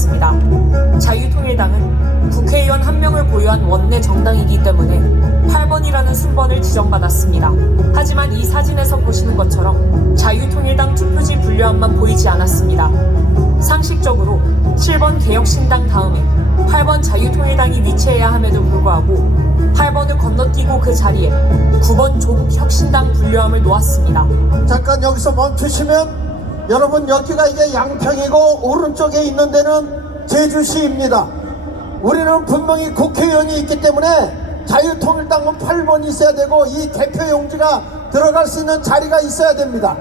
발표했습니다. 자유통일당은 국회의원 1명을 보유한 원내 정당이기 때문에 8번이라는 순번을 지정받았습니다. 하지만 이 사진에서 보시는 것처럼 자유통일당 투표지 분류함만 보이지 않았습니다. 상식적으로 7번 개혁신당 다음에 8번 자유통일당이 위치해야 함에도 불구하고 8번을 건너뛰고 그 자리에 9번 조국혁신당 분류함을 놓았습니다. 잠깐 여기서 멈추시면, 여러분 여기가 이제 양평이고 오른쪽에 있는 데는 제주시입니다. 우리는 분명히 국회의원이 있기 때문에 자유통일당은 8번이 있어야 되고 이 개표용지가 들어갈 수 있는 자리가 있어야 됩니다.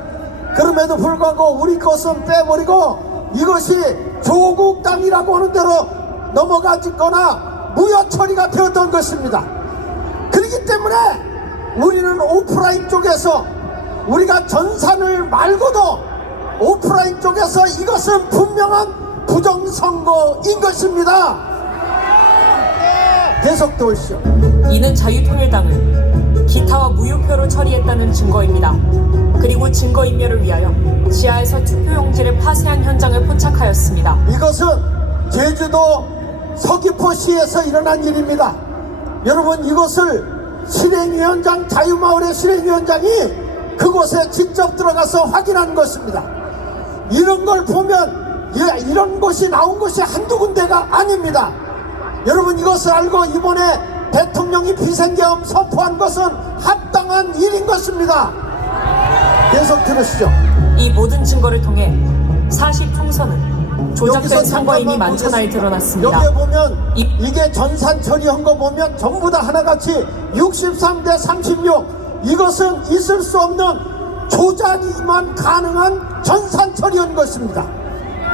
그럼에도 불구하고 우리 것은 빼버리고 이것이 조국당이라고 하는 대로 넘어가거나 무효 처리가 되었던 것입니다. 그렇기 때문에 우리는 오프라인 쪽에서, 우리가 전산을 말고도 오프라인 쪽에서 이것은 분명한 부정선거인 것입니다. 계속돼 오시죠. 이는 자유통일당을 기타와 무효표로 처리했다는 증거입니다. 그리고 증거인멸을 위하여 지하에서 투표용지를 파쇄한 현장을 포착하였습니다. 이것은 제주도 서귀포시에서 일어난 일입니다. 여러분, 이것을 실행위원장, 자유마을의 실행위원장이 그곳에 직접 들어가서 확인한 것입니다. 이런 걸 보면 이런 것이 나온 것이 한두 군데가 아닙니다. 여러분, 이것을 알고 이번에 대통령이 비상계엄 선포한 것은 합당한 일인 것입니다. 계속 들으시죠. 이 모든 증거를 통해 사실 풍선은 조작된 선거임이 만천하에 드러났습니다. 여기에 보면 이게 전산 처리한 거 보면 전부 다 하나같이 63대 36, 이것은 있을 수 없는 조작이만 가능한 전산 처리한 것입니다.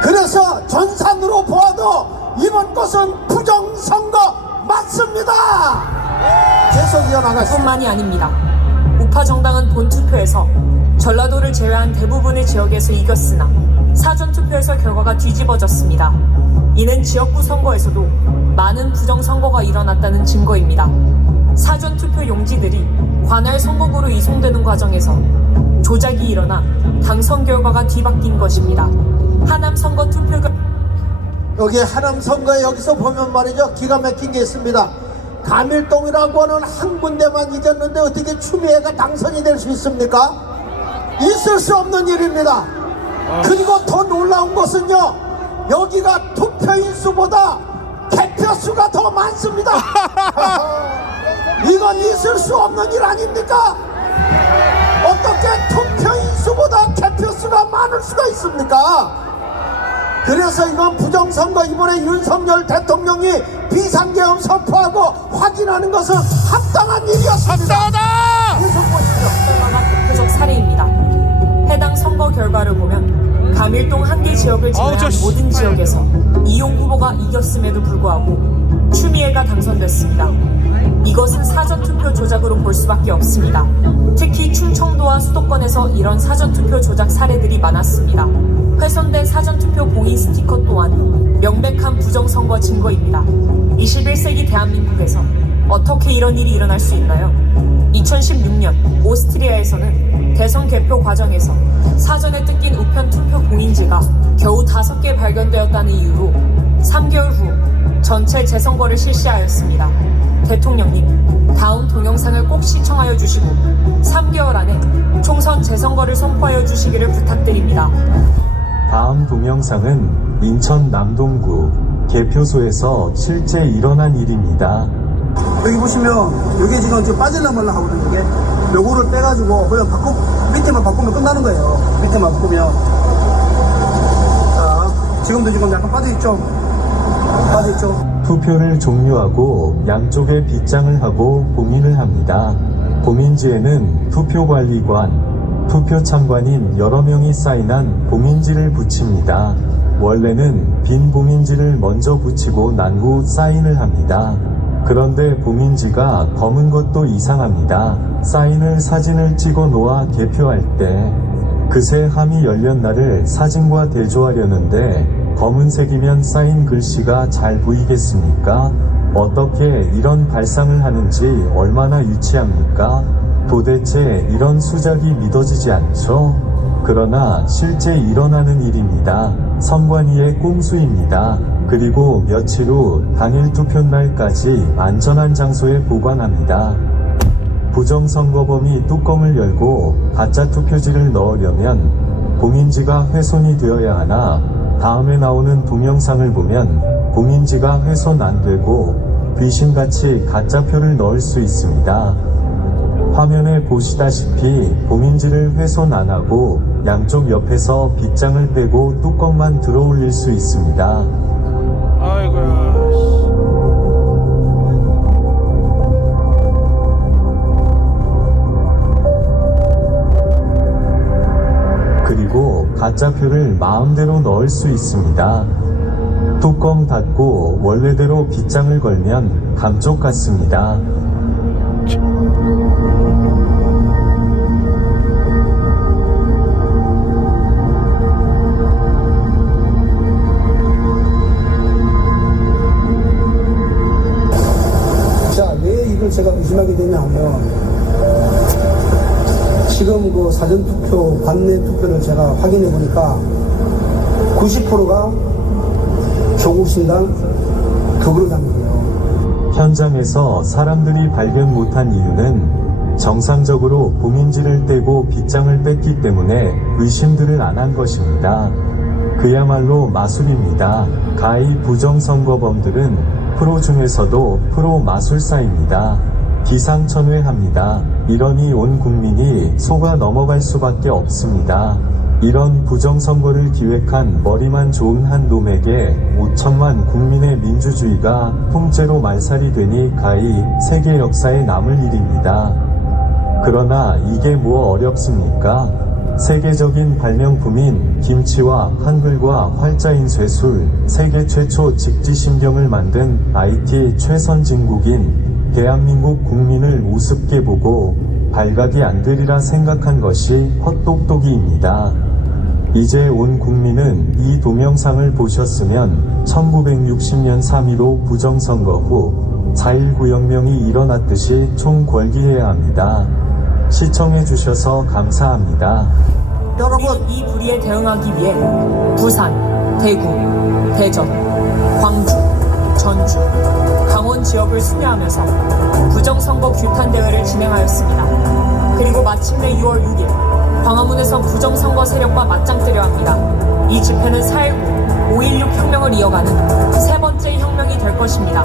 그래서 전산으로 보아도 이번 것은 부정선거 맞습니다. 계속 이어나가십시오. 뿐만이 아닙니다. 우파 정당은 본투표에서 전라도를 제외한 대부분의 지역에서 이겼으나 사전투표에서 결과가 뒤집어졌습니다. 이는 지역구 선거에서도 많은 부정선거가 일어났다는 증거입니다. 사전투표 용지들이 관할 선거구로 이송되는 과정에서 조작이 일어나 당선 결과가 뒤바뀐 것입니다. 하남 선거 투표 여기 하남 선거에 여기서 보면 말이죠, 기가 막힌 게 있습니다. 가밀동이라고 하는 한 군데만 이겼는데 어떻게 추미애가 당선이 될 수 있습니까? 있을 수 없는 일입니다. 그리고 더 놀라운 것은요, 여기가 투표인 수보다 개표 수가 더 많습니다. 이건 있을 수 없는 일 아닙니까? 어떻게 투표인 수보다 개표 수가 많을 수가 있습니까? 그래서 이건 부정선거, 이번에 윤석열 대통령이 비상계엄 선포하고 확인하는 것은 합당한 일이었습니다. 합당하다! 계속 보시죠. 대표적 사례입니다. 해당 선거 결과를 보면 가밀동 한 개 지역을 제외한 모든 지역에서 이용 후보가 이겼음에도 불구하고 추미애가 당선됐습니다. 이것은 사전투표 조작으로 볼 수밖에 없습니다. 특히 충청도와 수도권에서 이런 사전투표 조작 사례들이 많았습니다. 훼손된 사전투표 봉인 스티커 또한 명백한 부정선거 증거입니다. 21세기 대한민국에서 어떻게 이런 일이 일어날 수 있나요? 2016년 오스트리아에서는 대선 개표 과정에서 사전에 뜯긴 우편 투표 봉인지가 겨우 5개 발견되었다는 이유로 3개월 후 전체 재선거를 실시하였습니다. 대통령님, 다음 동영상을 꼭 시청하여 주시고 3개월 안에 총선 재선거를 선포하여 주시기를 부탁드립니다. 다음 동영상은 인천 남동구 개표소에서 실제 일어난 일입니다. 여기 보시면 이게 지금 빠질라말라 하거든요. 이게 요거를 빼가지고 그냥 밑에만 바꾸면 끝나는 거예요. 밑에만 바꾸면. 자, 지금도 지금 약간 빠져있죠? 빠져있죠? 투표를 종료하고 양쪽에 빗장을 하고 봉인을 합니다. 봉인지에는 투표관리관, 투표참관인 여러 명이 사인한 봉인지를 붙입니다. 원래는 빈 봉인지를 먼저 붙이고 난 후 사인을 합니다. 그런데 봉인지가 검은 것도 이상합니다. 사인을 사진을 찍어 놓아 개표할 때 그새 함이 열린 날을 사진과 대조하려는데 검은색이면 사인 글씨가 잘 보이겠습니까? 어떻게 이런 발상을 하는지 얼마나 유치합니까? 도대체 이런 수작이 믿어지지 않죠? 그러나 실제 일어나는 일입니다. 선관위의 꼼수입니다. 그리고 며칠 후 당일 투표날까지 안전한 장소에 보관합니다. 부정선거범이 뚜껑을 열고 가짜 투표지를 넣으려면 봉인지가 훼손이 되어야 하나 다음에 나오는 동영상을 보면 봉인지가 훼손 안 되고 귀신같이 가짜표를 넣을 수 있습니다. 화면에 보시다시피 봉인지를 훼손 안 하고 양쪽 옆에서 빗장을 빼고 뚜껑만 들어 올릴 수 있습니다. 아이고야. 그리고 가짜표를 마음대로 넣을 수 있습니다. 뚜껑 닫고 원래대로 빗장을 걸면 감쪽 같습니다. 자, 왜 이걸 제가 의심하게 되냐 하면, 지금 그 사전투표, 관내 투표를 제가 확인해 보니까 90%가 조국신당 더불어당이에요. 현장에서 사람들이 발견 못한 이유는 정상적으로 봉인지를 떼고 빗장을 뺐기 때문에 의심들을 안 한 것입니다. 그야말로 마술입니다. 가히 부정선거범들은 프로 중에서도 프로 마술사입니다. 기상천외합니다. 이러니 온 국민이 속아 넘어갈 수밖에 없습니다. 이런 부정선거를 기획한 머리만 좋은 한 놈에게 5천만 국민의 민주주의가 통째로 말살이 되니 가히 세계 역사에 남을 일입니다. 그러나 이게 뭐 어렵습니까? 세계적인 발명품인 김치와 한글과 활자인 쇠술, 세계 최초 직지심경을 만든 IT 최선진국인 대한민국 국민을 우습게 보고 발각이 안 되리라 생각한 것이 헛똑똑이입니다. 이제 온 국민은 이 동영상을 보셨으면 1960년 3.15 부정선거 후 4.19 혁명이 일어났듯이 총궐기해야 합니다. 시청해주셔서 감사합니다. 여러분, 이 불의에 대응하기 위해 부산, 대구, 대전, 광주, 전주, 강원 지역을 순회하면서 부정선거 규탄 대회를 진행하였습니다. 그리고 마침내 6월 6일 광화문에서 부정선거 세력과 맞짱뜨려 합니다. 이 집회는 4.19, 5.16 혁명을 이어가는 세 번째 혁명이 될 것입니다.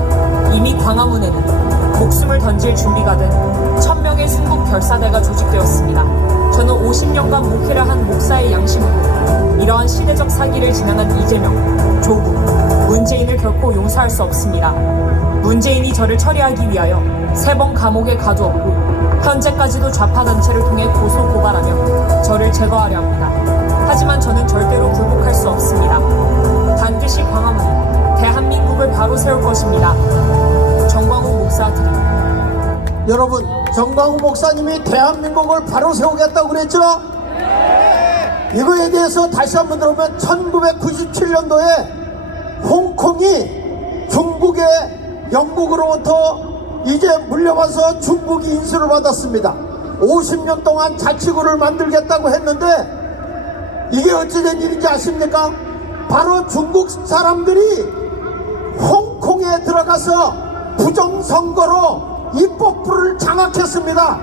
이미 광화문에는 목숨을 던질 준비가 된 1000명의 순국 결사대가 조직되었습니다. 저는 50년간 목회를 한 목사의 양심으로 이러한 시대적 사기를 진행한 이재명, 조국, 문재인을 결코 용서할 수 없습니다. 문재인이 저를 처리하기 위하여 3번 감옥에 가두었고 현재까지도 좌파 단체를 통해 고소 고발하며 저를 제거하려 합니다. 하지만 저는 절대로 굴복할 수 없습니다. 반드시 광화문에 대한민국을 바로 세울 것입니다. 정광훈 목사 드립니다. 여러분, 정광훈 목사님이 대한민국을 바로 세우겠다고 그랬죠? 이거에 대해서 다시 한번 들어보면 1997년도에 홍콩이 중국의 영국으로부터 이제 물려와서 중국이 인수를 받았습니다. 50년 동안 자치구를 만들겠다고 했는데 이게 어찌된 일인지 아십니까? 바로 중국 사람들이 홍콩에 들어가서 부정선거로 입법부를 장악했습니다.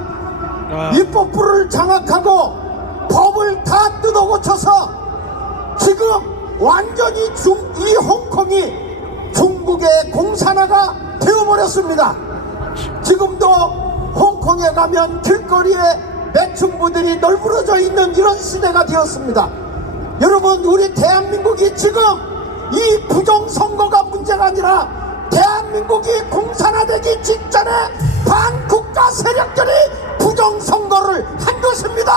입법부를 장악하고 법을 다 뜯어고쳐서 지금 완전히 이 홍콩이 중국의 공산화가 되어버렸습니다. 지금도 홍콩에 가면 길거리에 매춘부들이 널브러져 있는 이런 시대가 되었습니다. 여러분, 우리 대한민국이 지금 이 부정선거가 문제가 아니라 대한민국이 공산화되기 직전에 반국가 세력들이 부정선거를 한 것입니다.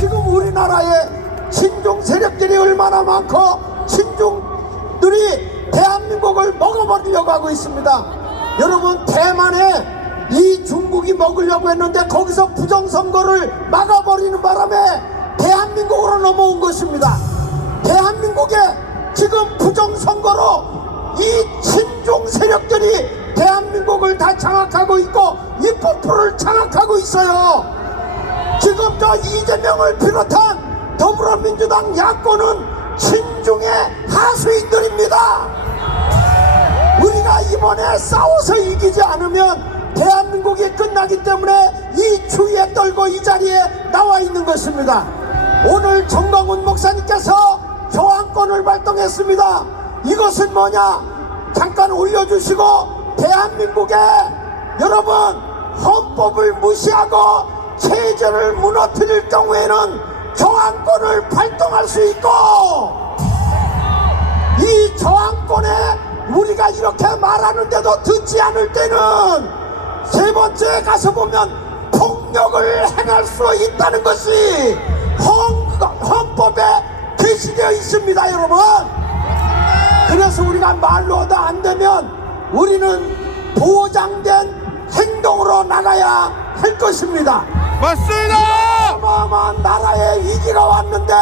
지금 우리나라에 친중 세력들이 얼마나 많고 친중들이 대한민국을 먹어버리려고 하고 있습니다. 여러분, 대만에 이 중국이 먹으려고 했는데 거기서 부정선거를 막아버리는 바람에 대한민국으로 넘어온 것입니다. 대한민국에 지금 부정선거로 이 친중 세력들이 대한민국을 다 장악하고 있고 입법부를 장악하고 있어요. 지금 저 이재명을 비롯한 더불어민주당 야권은 친중의 하수인들입니다. 우리가 이번에 싸워서 이기지 않으면 대한민국이 끝나기 때문에 이 추위에 떨고 이 자리에 나와 있는 것입니다. 오늘 정광훈 목사님께서 교황권을 발동했습니다. 이것은 뭐냐? 잠깐 올려주시고, 대한민국에 여러분 헌법을 무시하고 체제를 무너뜨릴 경우에는 교황권을 발동할 수 있고, 이 저항권에 우리가 이렇게 말하는데도 듣지 않을 때는 세 번째에 가서 보면 폭력을 행할 수 있다는 것이 헌법에 게시되어 있습니다, 여러분. 그래서 우리가 말로도 안 되면 우리는 보장된 행동으로 나가야 할 것입니다. 맞습니다. 어마어마한 나라에 위기가 왔는데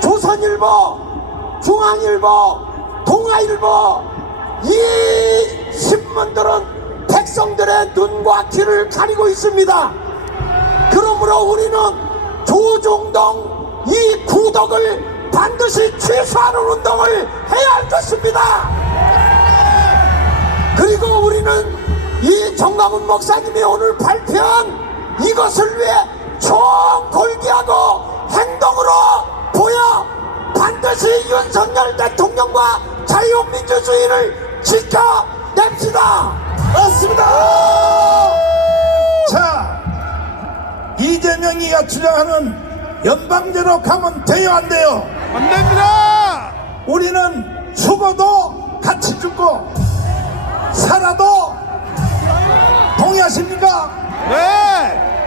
조선일보, 중앙일보, 동아일보 이 신문들은 백성들의 눈과 귀를 가리고 있습니다. 그러므로 우리는 조중동 이 구덕을 반드시 취소하는 운동을 해야 할 것입니다. 그리고 우리는 이 정광훈 목사님이 오늘 발표한 이것을 위해 총골기하고 행동으로 보여 반드시 윤석열 대통령과 자유민주주의를 지켜냅시다. 맞습니다. 자, 이재명이가 주장하는 연방제로 가면 돼요, 안 돼요? 안 됩니다. 우리는 죽어도 같이 죽고 살아도 동의하십니까? 네.